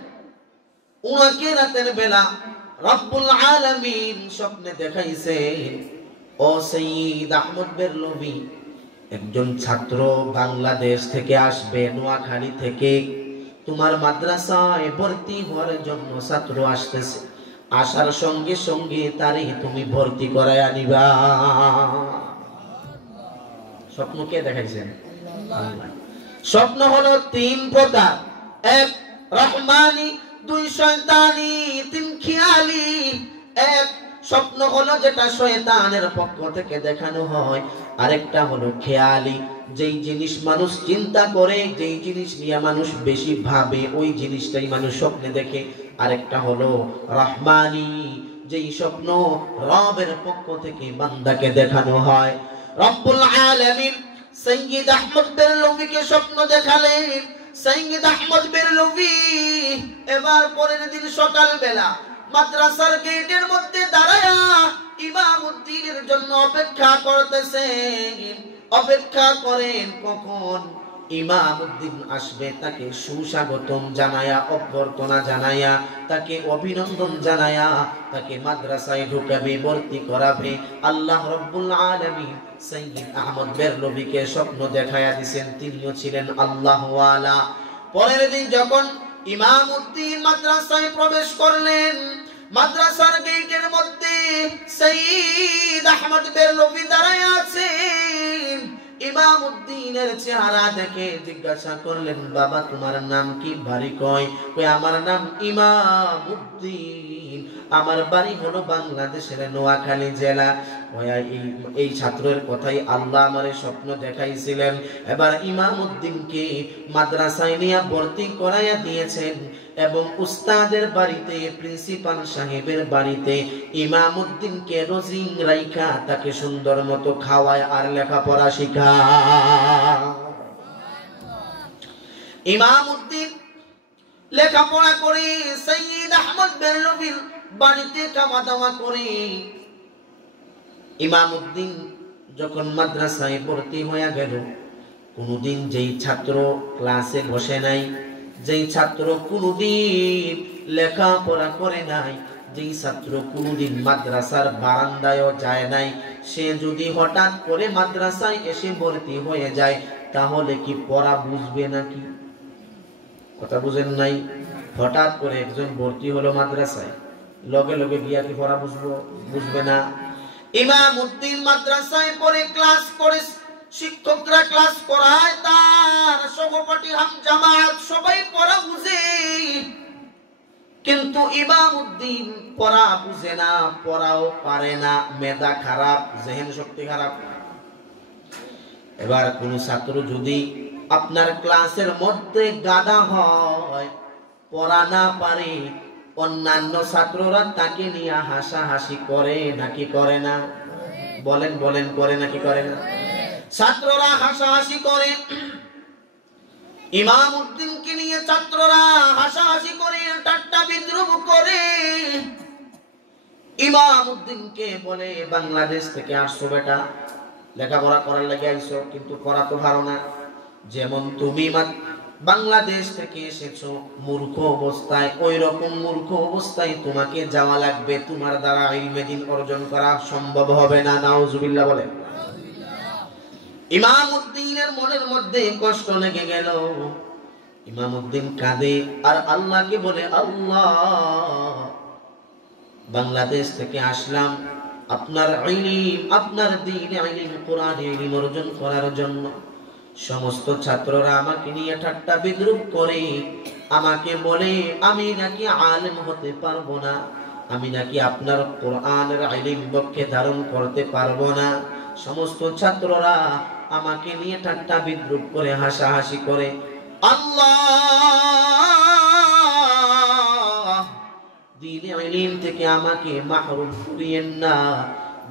উনাকে রাতের বেলা রব্বুল আলামিন স্বপ্নে দেখাইছে, ও সৈয়দ আহমদ বেরলভী, একজন ছাত্র বাংলাদেশ থেকে আসবে, নোয়াখালী থেকে, তোমার মাদ্রাসায় ভর্তি হওয়ার জন্য ছাত্র আসতেছে, আসার সঙ্গে সঙ্গে তারে তুমি ভর্তি করায় আনিবা। স্বপ্ন কে দেখাইছেন? আল্লাহ। স্বপ্ন হলো তিন প্রকার, এক রহমানি, দুই শয়তানি, তিন খেয়ালি। এক স্বপ্ন হলো যেটা শয়তানের পক্ষ থেকে দেখানো হয়, আরেকটা হলো খেয়ালি, যেই জিনিস মানুষ চিন্তা করে, যেই জিনিস নিয়ে মানুষ বেশি ভাবে, ওই জিনিসটাই মানুষ স্বপ্নে দেখে। আরেকটা হলো রহমানি, যেই স্বপ্ন রবের পক্ষ থেকে বান্দাকে দেখানো হয়। রব্বুল আলামিন সৈয়দ আহমদ বেরলভীকে স্বপ্ন দেখালেন। সৈয়দ আহমদ বেরলভী এবার পরের দিন সকাল বেলা মাদ্রাসার গেটের মধ্যে দাঁড়ায়া ইমামউদ্দিনের জন্য অপেক্ষা করতেছেন। অপেক্ষা করেন কখন ইমামউদ্দিন আসবে, তাকে সুস্বাগতম জানায়া, অভ্যর্থনা জানায়া, তাকে অভিনন্দন জানায়া তাকে মাদ্রাসায় ঢুকাবে, ভর্তি করাবে। আল্লাহ রব্বুল আলামিন সৈয়দ আহমদ বেরলভীকে স্বপ্ন দেখায়া দিয়েছেন, তিনিও ছিলেন আল্লাহওয়ালা। পরের দিন যখন ইমামউদ্দিন মাদ্রাসায় প্রবেশ করলেন, মাদ্রাসার গেটের মধ্যে সৈয়দ আহমদ বেরলভী দাঁড়ায় আছেন। ইমামউদ্দিনের চেহারা দেখে জিজ্ঞাসা করলেন, বাবা তোমার নাম কি? বাড়ি কয়? কই আমার নাম ইমামউদ্দিন, আমার বাড়ি হলো বাংলাদেশের নোয়াখালী জেলা। এই ছাত্রের কথাই আল্লাহ আমারে স্বপ্ন দেখাইছিলেন। এবার ইমামউদ্দিনকে মাদ্রাসায় নিয়ে ভর্তি করাইয়া দিয়েছেন এবং উস্তাদের বাড়িতে, প্রিন্সিপাল সাহেবের বাড়িতে ইমামউদ্দিনকে রোজিং রাইখা তাকে সুন্দর মতো খাওয়ায় আর লেখাপড়া শিখা। ইমামউদ্দিন লেখাপড়া করে সৈয়দ আহমদ বেরলভীর বাড়িতে খাওয়া দাওয়া করে। ইমামউদ্দিন যখন মাদ্রাসায় ভর্তি হয়ে গেল, কোনদিন যেই ছাত্র ক্লাসে বসে নাই, যেই ছাত্র কোনদিন লেখাপড়া করে নাই, যেই ছাত্র কোনদিন মাদ্রাসার বারান্দায়ও যায় নাই, সে যদি হঠাৎ করে মাদ্রাসায় এসে ভর্তি হয়ে যায়, তাহলে কি পড়া বুঝবে নাকি? কথা বুঝেন নাই? হঠাৎ করে একজন ভর্তি হলো মাদ্রাসায়, লগে লগে গিয়া কি পড়া বুঝবে না? ইমামউদ্দিন মাদ্রাসায় পড়ে ক্লাস করে, শিক্ষকরা ক্লাস করায়, তার সহপাঠী জামাত সবাই পড়া বুঝে, কিন্তু ইমামউদ্দিন পড়া বুঝে না, পড়াও পারে না, মেধা খারাপ, জেহেন শক্তি খারাপ। এবার কোন ছাত্র যদি আপনার ক্লাসের মধ্যে গাদা হয়, পড়া না পারে, অন্যান্য ছাত্ররা তাকে নিয়ে হাসাহাসি করে নাকি করে না? বলেন বলেন, করে নাকি করে না? ছাত্ররা হাসাহাসি করে, ইমাম উদ্দিনকে নিয়ে ছাত্ররা হাসাহাসি করে, ঠাট্টা বিদ্রুপ করে। ইমাম উদ্দিনকে বলে, বাংলাদেশ থেকে আসছো বেটা, লেখাপড়া করার লাগে আইছো, কিন্তু পড়া তো ভালো না। যেমন তুমি বাংলাদেশ থেকে এসেছো মূর্খ অবস্থায়, ওই রকম মূর্খ অবস্থায় তোমাকে যাওয়া লাগবে। তোমার দ্বারা ইলমে দ্বীন অর্জন করা সম্ভব হবে না। নাউজুবিল্লাহ বলে। ইমাম উদ্দিনের মনের মধ্যে কষ্ট লেগে গেল। ইমাম উদ্দিন কাঁদে আর আল্লাহকে বলে, আল্লাহ, বাংলাদেশ থেকে আসলাম আপনার ইলম, আপনার দ্বীনে ইলম, কোরআনে ইলম অর্জন করার জন্য। সমস্ত ছাত্ররা আমাকে নিয়ে ঠাট্টা বিদ্রুপ করে, আমাকে বলে আমি নাকি আলেম হতে পারবো না, আমি নাকি আপনার কোরআনের ইলম বক্ষে ধারণ করতে পারবো না। সমস্ত ছাত্ররা আমাকে নিয়ে ঠাট্টা বিদ্রুপ করে, হাসাহাসি করে। আল্লাহ, দ্বীনে ইলম থেকে আমাকে মাহরুম করিয়েন না,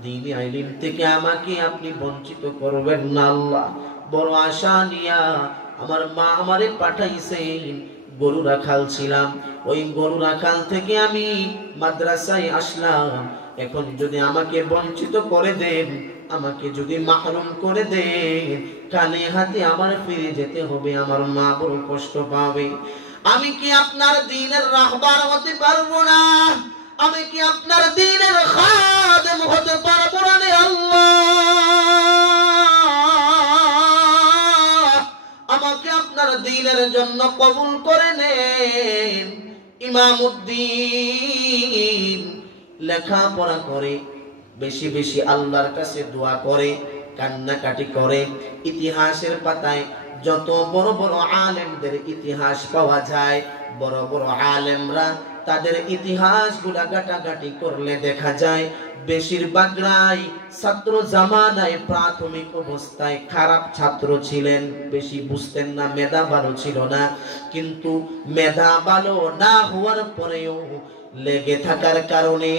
দ্বীনে ইলম থেকে আমাকে আপনি বঞ্চিত করবেন না। আল্লাহ, বড় আশা নিয়া আমার মা আমারে পাঠাইছেন। গরু রাখাল ছিলাম, ওই গরু রাখাল থেকে আমি মাদ্রাসায় আসলাম। এখন যদি আমাকে বঞ্চিত করে দেন, আমাকে যদি মাহরুম করে দেন, কানে হাতে আমার ফিরে যেতে হবে, আমার মা বড় কষ্ট পাবে। আমি কি আপনার দ্বীনের রাহবার হতে পারবো না? আমি কি আপনার দ্বীনের খাদেম হতে পারবো না? আল্লাহ, আমাকে আপনার দ্বীনের জন্য কবুল করে নেন। ইমাম উদ্দিন লেখাপড়া করে, বেশি বেশি আল্লাহর কাছে দোয়া করে, কান্নাকাটি করে। ইতিহাসের পাতায় যত বড় বড় আলেমদের ইতিহাস পাওয়া যায়, বড় বড় আলেমরা তাদের ইতিহাসগুলা ঘাটাঘাটি করলে দেখা যায় বেশিরভাগরাই ছাত্র জামানায় প্রাথমিক অবস্থায় খারাপ ছাত্র ছিলেন, বেশি বুঝতেন না, মেধা ভালো ছিল না। কিন্তু মেধা ভালো না হওয়ার পরেও লেগে থাকার কারণে,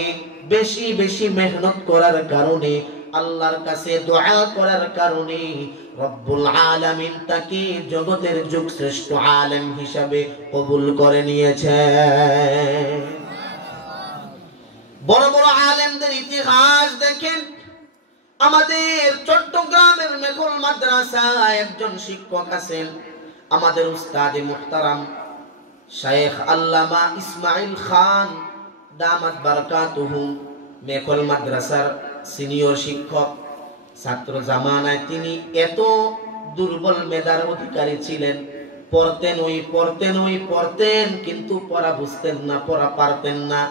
বেশি বেশি মেহনত করার কারণে, আল্লাহর কাছে দোয়া করার কারণে রব্বুল আলামিন তাকে জগতের যুগ শ্রেষ্ঠ আলেম হিসাবে কবুল করে নিয়েছে। বড় বড় আলেমদের ইতিহাস দেখেন। আমাদের চট্টগ্রামের মেঘল মাদ্রাসায় একজন শিক্ষক আছেন, আমাদের উস্তাদে মুহতারাম শায়েখ আল্লামা ইসমাইল খান দামাত বারাকাতুহু, মেঘল মাদ্রাসার সিনিয়র শিক্ষক। ছাত্র জামানায় তিনি এত দুর্বল মেধার অধিকারী ছিলেন, পড়তেন কিন্তু পড়া বুঝতেন না, পড়া পারতেন না।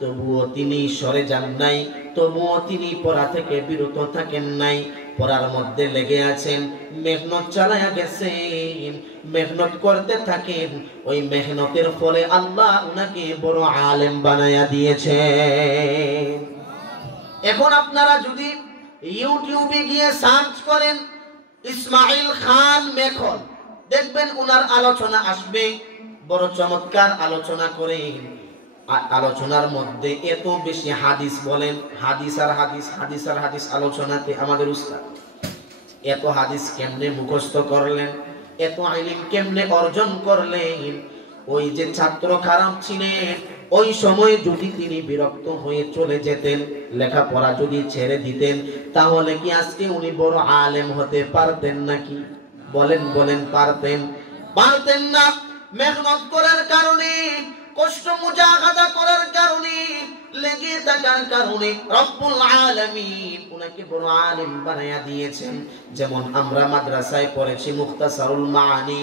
তবুও তিনি সরে যান নাই, তবুও তিনি পড়া থেকে বিরত থাকেন নাই, পড়ার মধ্যে লেগে আছেন, মেহনত চালায়া গেছেন, মেহনত করতে থাকেন। ওই মেহনতের ফলে আল্লাহ উনাকে বড় আলেম বানায়া দিয়েছেন। এখন আপনারা যদি ইউটিউবে গিয়ে সার্চ করেন ইসমাইল খান মেঘল, দেখবেন উনার আলোচনা আসবে। বড় চমৎকার আলোচনা করেন। আলোচনার মধ্যে এত বেশি হাদিস বলেন, হাদিস আর হাদিস আলোচনাতে আমাদের উস্তাদ এত হাদিস কেমনে মুখস্থ করলেন, এত ইলম কেমনে অর্জন করলেন। ওই যে ছাত্র খারাপ ছিলেন, ওই সময় যদি তিনি বিরক্ত হয়ে চলে যেতেন, লেখাপড়া যদি ছেড়ে দিতেন, তাহলে কি আজকে উনি বড় আলেম হতে পারতেন নাকি? বলেন পারতেন না। মেহনত করার কারণে, কষ্ট মুজাহাদা করার কারণে, লেগে থাকার কারণে রব্বুল আলামিন উনাকে বড় আলেম বানায়া দিয়েছেন। যেমন আমরা মাদ্রাসায় পড়েছি মুখতাসারুল মাআনি,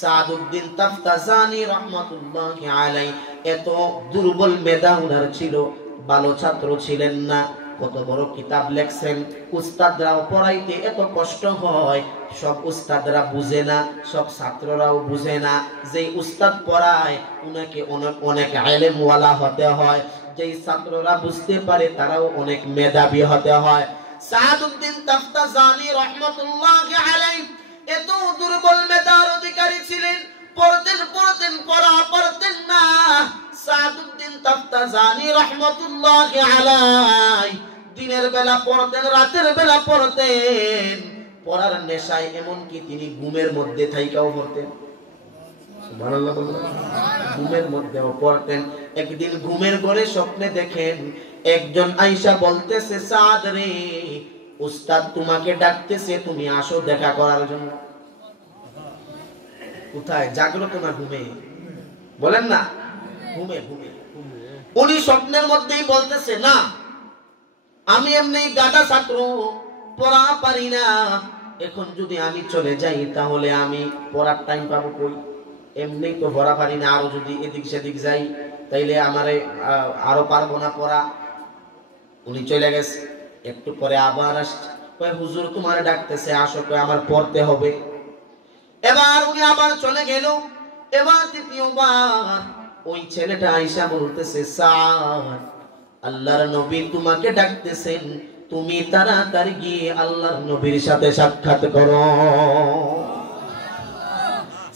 সাদউদ্দিন তাফতাজানি রাহমাতুল্লাহি আলাইহি। এত দুর্বল মেধা উনার ছিল, ভালো ছাত্র ছিলেন না, কত বড় কিতাব লেখছেন। উস্তাদরাও পড়াইতে এত কষ্ট হয়, সব উস্তাদরা বুঝে না, সব ছাত্ররাও বুঝে না। যেই উস্তাদ পড়ায় উনাকে অনেক ইলমওয়ালা হতে হয়, যেই ছাত্ররা বুঝতে পারে তারাও অনেক মেধাবী হতে হয়। সাদউদ্দিন তাফতাজানি রাহমাতুল্লাহি আলাইহি এত দুর্বল মেধার অধিকারী ছিলেন, পড়তেন পড়া পড়তেন না। সাদউদ্দিন তাফতাজানি রাহমাতুল্লাহি আলাইহি দিনের বেলা পড়তেন, রাতের বেলা পড়তেন। পড়ার নেশায়, এমনকি তিনি ঘুমের মধ্যে থাইকাও পড়তেন। সুবহানাল্লাহ বলুন। ঘুমের মধ্যেও পড়তেন। একদিন ঘুমের ঘরে স্বপ্নে দেখেন একজন আয়েশা বলতেছে, সাদ রে, উস্তাদ তোমাকে ডাকতেছে, তুমি আসো দেখা করার জন্য। কোথায়? জাগ্রত না ঘুমে? বলেন না, ঘুমে। ঘুমে উনি স্বপ্নের মধ্যেই বলতেছে, না আমি এমনি গাদা ছাত্র, পড়া পারি না, এখন যদি আমি চলে যাই তাহলে আমি পড়ার টাইম পাবো কই? এমনি তো পড়া পারি না, আরো যদি এদিক সেদিক যাই তাইলে আমারে আরো পারবো না পড়া। উনি চলে গেছে। একটু পরে আবার আসছে, কয় হুজুর তোমার ডাকতেছে, আসো। কয় আমার পড়তে হবে। এবার উনি আবার চলে গেল। এবার তৃতীয়বার ওই ছেলেটা আয়েশা বলতেছে, সাদ, আল্লাহর নবী তোমাকে ডাকতেছেন, তুমি তাড়াতাড়ি গিয়ে আল্লাহর নবীর সাথে সাক্ষাৎ করো।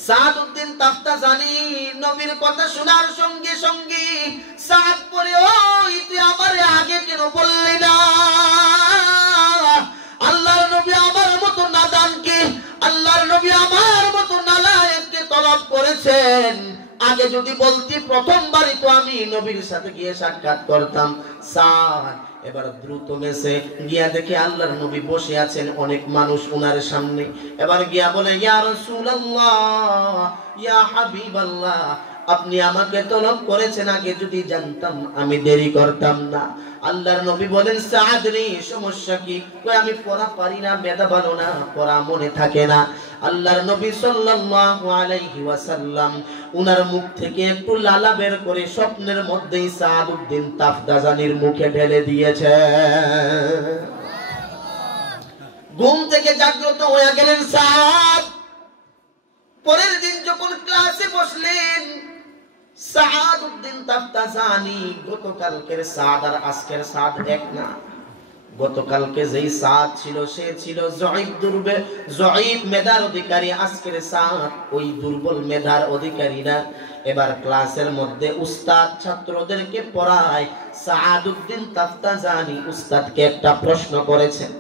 সাদউদ্দিন তাফতাজানি নবীর কথা শোনার সঙ্গে সঙ্গে সাদ পরে, ওই তুই আমারে আগে কেন বললি না? আল্লাহর নবী আমার মতো নাদানকে, আল্লাহর নবী আমার মতো নালায়েককে তলব করেছেন। আগে যদি বলতি, প্রথমবারই তো আমি নবীর সাথে গিয়ে সাক্ষাৎ করতাম। সাদ এবার দ্রুত গেছে, গিয়া দেখে আল্লাহর নবী বসে আছেন, অনেক মানুষ ওনার সামনে। এবার গিয়া বলে, ইয়া রাসূলুল্লাহ, ইয়া হাবিবাল্লাহ, আপনি আমাকে তলব করেছেন, আগে যদি জানতাম আমি দেরি করতাম না। আল্লাহর নবী বলেন, সাদ রে, সমস্যা কি? কই আমি পড়া পারি না, মেধা ভালো না, পড়া মনে থাকে না। আল্লাহর নবী সাল্লাল্লাহু আলাইহি ওয়াসাল্লাম উনার মুখ থেকে একটু লালা বের করে স্বপ্নের মধ্যেই সাদউদ্দিন তাফতাজানির মুখে ঢেলে দিয়েছে। ঘুম থেকে জাগ্রত হয়ে গেলেন সাদ। পরের দিন যখন ক্লাসে বসলেন, সাদউদ্দিন তাফতাজানি, গতকালকের সাদ আর আজকের সাদ এক না। গতকালকে যেই সাদ ছিল সে ছিল জয়ীব মেধার অধিকারী, আজকের সাদ ওই দুর্বল মেধার অধিকারী না। এবার ক্লাসের মধ্যে উস্তাদ ছাত্রদেরকে পড়ায়, সাদউদ্দিন তাফতাজানি উস্তাদকে একটা প্রশ্ন করেছেন।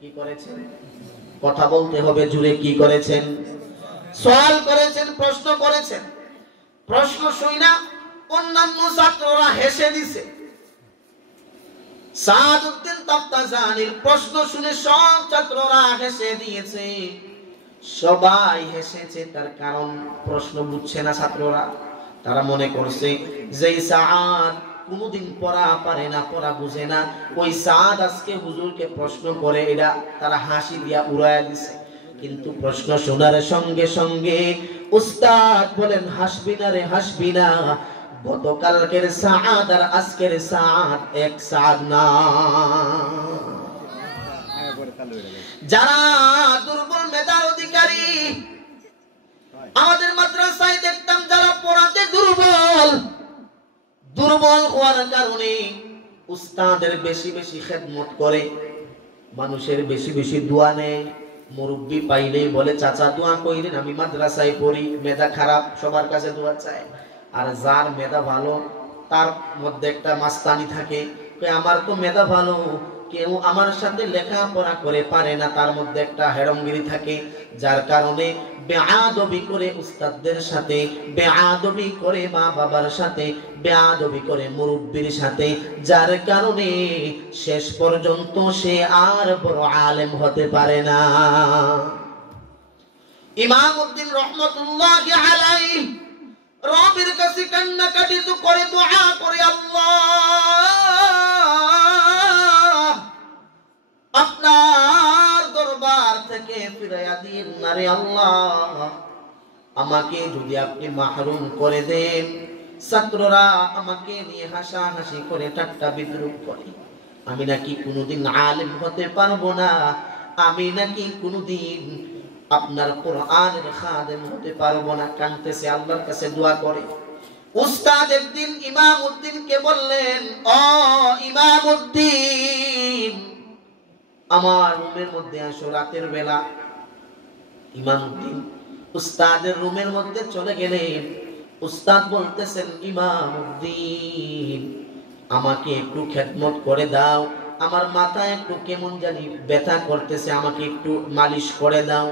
কি করেছেন? কথা বলতে হবে জুড়ে। কি করেছেন? সওয়াল করেছেন, প্রশ্ন করেছেন। প্রশ্ন শুনা অন্যান্য ছাত্ররা হেসে দিছে। সাদউদ্দিন তাফতাজানির প্রশ্ন শুনে সব ছাত্ররা হেসে দিয়েছে। সবাই হেসেছে, তার কারণ প্রশ্ন বুঝছে না ছাত্ররা। তারা মনে করছে যে সাদ কোনদিন পড়া পারে না, পড়া বুঝে না, ওই সাদ আজকে হুজুরকে প্রশ্ন করে, এটা তারা হাসি দিয়া উড়াইয়া দিছে। কিন্তু প্রশ্ন শোনার সঙ্গে সঙ্গে উস্তাদ বলেন, হাসবি না রে, হাসবি না, গতকালকের সাদ আর আজকের সাদ এক সাদ না। যারা দুর্বল মেধার অধিকারী, আমাদের মাদ্রাসায় দেখতাম যারা পড়াতে দুর্বল, দুর্বল হওয়ার কারণে উস্তাদের বেশি বেশি খেদমত করে, মানুষের বেশি বেশি দোয়া নেয়। মুরব্বি পাইলেই বলে, চাচা দোয়া কইলেন, আমি মাদ্রাসায় পড়ি, মেধা খারাপ, সবার কাছে দোয়া চায়। আর যার মেধা ভালো তার মধ্যে একটা মাস্তানি থাকে, আমার তো মেধা ভালো, কেউ আমার সাথে লেখাপড়া করে পারে না, তার মধ্যে একটা হেরমগিরি থাকে। যার কারণে বেয়াদবি করে উস্তাদদের সাথে, বেয়াদবি করে মা বাবার সাথে, বেয়াদবি করে মুরব্বির সাথে, যার কারণে শেষ পর্যন্ত সে আর বড় আলেম হতে পারে না। ইমামউদ্দিন রহমাতুল্লাহি আলাইহি রবের কাছে কান্নাকাটি তো করে, দোয়া করে, আল্লাহ আপনার দরবার থেকে ফিরাইয়া দিন না রে আল্লাহ, আমাকে যদি আপনি মাহরুম করে দেন। ছাত্ররা আমাকে নিয়ে হাসাহাসি করে, ঠাট্টা বিদ্রুপ করে, আমি নাকি কোনোদিন আলেম হতে পারবো না, আমি নাকি কোনোদিন আপনার কোরআনের খাদেম হতে পারবো না। কাঁদতেছে, আল্লাহর কাছে দোয়া করে। উস্তাদ একদিন ইমামউদ্দিনকে বললেন, ও ইমামউদ্দিন, আমার রুমের মধ্যে আসো রাতের বেলা। ইমামউদ্দিন উস্তাদের রুমের মধ্যে চলে গেলেন। উস্তাদ বলতেছেন, ইমামউদ্দিন আমাকে একটু খেদমত করে দাও, আমার মাথায় একটু কেমন জানি ব্যথা করতেছে, আমাকে একটু মালিশ করে দাও।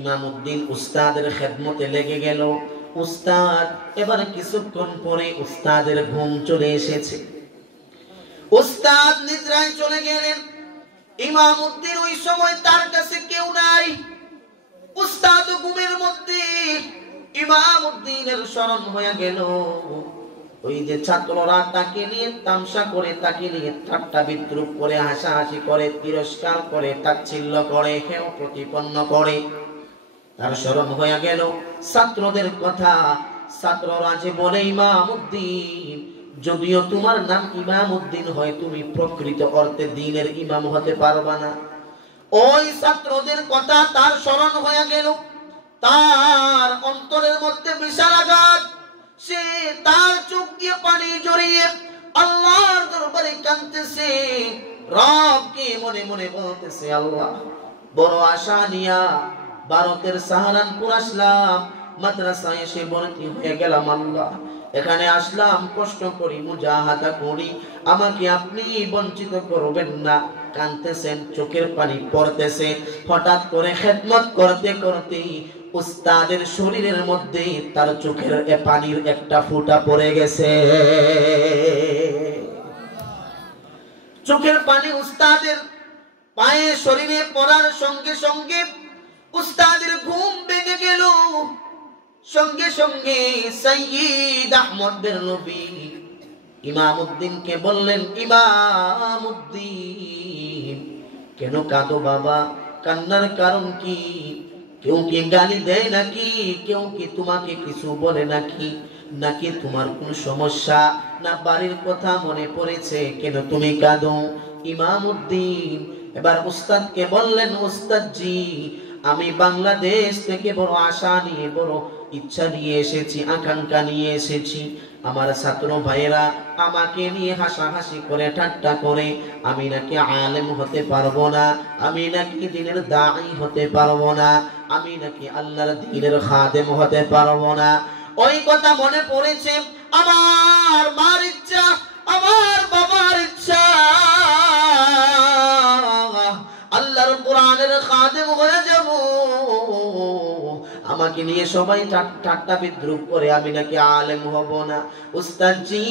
ইমামউদ্দিন উস্তাদের খেদমতে লেগে গেল। উস্তাদ এবার কিছুক্ষণ পরে উস্তাদের ঘুম চলে এসেছে। উস্তাদ নিদ্রায় চলে গেলেন। ইমামউদ্দিন ওই সময় তার কাছে কেউ নাই। উস্তাদ ঘুমের মধ্যে। ইমামউদ্দিনের স্মরণ হয়ে গেল ওই যে ছাত্ররা তাকে নিয়ে তামসা করে, তাকে নিয়ে ঠাট্টা বিদ্রুপ করে, হাসাহাসি করে, তিরস্কার করে, তাচ্ছিল্য করে, হেয় প্রতিপন্ন করে। তার স্মরণ হয়ে গেল ছাত্রদের কথা। ছাত্ররা যে বলে, ইমামউদ্দিন, যদিও তোমার নাম ইমামউদ্দিন হয়, তুমি প্রকৃত অর্থে দ্বীনের ইমাম হতে পারবা না। ওই ছাত্রদের কথা তার স্মরণ হয়ে গেল। তার অন্তরের মধ্যে বিশাল আঘাত। সে তার চোখ দিয়ে পানি জড়িয়ে আল্লাহর দরবারে কাঁদতেছে। রবকে মনে মনে বলতেছে, আল্লাহ, বড় আশা নিয়া ভারতের সাহারানপুর আসলাম, মাদ্রাসায় এসে ভর্তি হয়ে গেলাম। আল্লাহ, এখানে আসলাম, কষ্ট করি, মুজাহাদা করি, আমাকে আপনি বঞ্চিত করবেন না। কাঁদতেছেন, চোখের পানি পড়তেছে। হঠাৎ করে খেদমত করতে করতে উস্তাদের শরীরের মধ্যে তার চোখের পানির একটা ফোঁটা পড়ে গেছে। চোখের পানি উস্তাদের পায়ে শরীরে পড়ার সঙ্গে সঙ্গে উস্তাদের ঘুম ভেঙে গেল। সঙ্গে সঙ্গে সাইয়্যিদ আহমদ বেরলভী ইমামউদ্দিনকে বললেন, ইমামউদ্দিন, কেন কাঁদো বাবা? কান্নার কারণ কি? কেউ কি গালি দেয় নাকি? কেউ কি তোমাকে কিছু বলে নাকি? নাকি তোমার কোন সমস্যা? না বাড়ির কথা মনে পড়েছে? কেন তুমি কাঁদো? ইমামউদ্দিন এবার উস্তাদকে বললেন, উস্তাদ জি, আমি বাংলাদেশ থেকে বড় আশা নিয়ে, বড় ইচ্ছা নিয়ে এসেছি, আকাঙ্ক্ষা নিয়ে এসেছি। আমার ছাত্র ভাইয়েরা আমাকে নিয়ে হাসাহাসি করে, ঠাট্টা করে, আমি নাকি আলেম হতে পারবো না, আমি নাকি দ্বীনের দাঈ হতে পারবো না, আমি নাকি আল্লাহর দ্বীনের খাদেম হতে পারবো না। ওই কথা মনে পড়েছে। আমার মার ইচ্ছা, আমার বাবার ইচ্ছা, আল্লাহর কোরআনের খাদেম হয়ে যাব। আমাকে নিয়ে সবাই ঠাট্টা বিদ্রুপ করে, আমি নাকি আলেম হব না। উস্তাদ জি,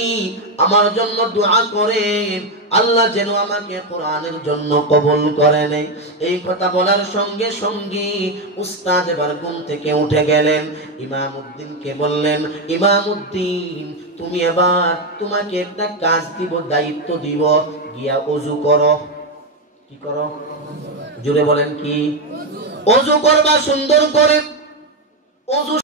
আমার জন্য দোয়া করেন, আল্লাহ যেন আমাকে কোরআনের জন্য কবুল করে নেয়। এই কথা বলার সঙ্গে সঙ্গে উস্তাদ এবার ঘুম থেকে উঠে গেলেন। ইমামউদ্দিনকে বললেন, ইমামউদ্দিন, তুমি এবার, তোমাকে একটা কাজ দিব, দায়িত্ব দিব, গিয়া ওযু করো। কি করো? জোরে বলেন, কি? ওযু করবা সুন্দর করে। ওযু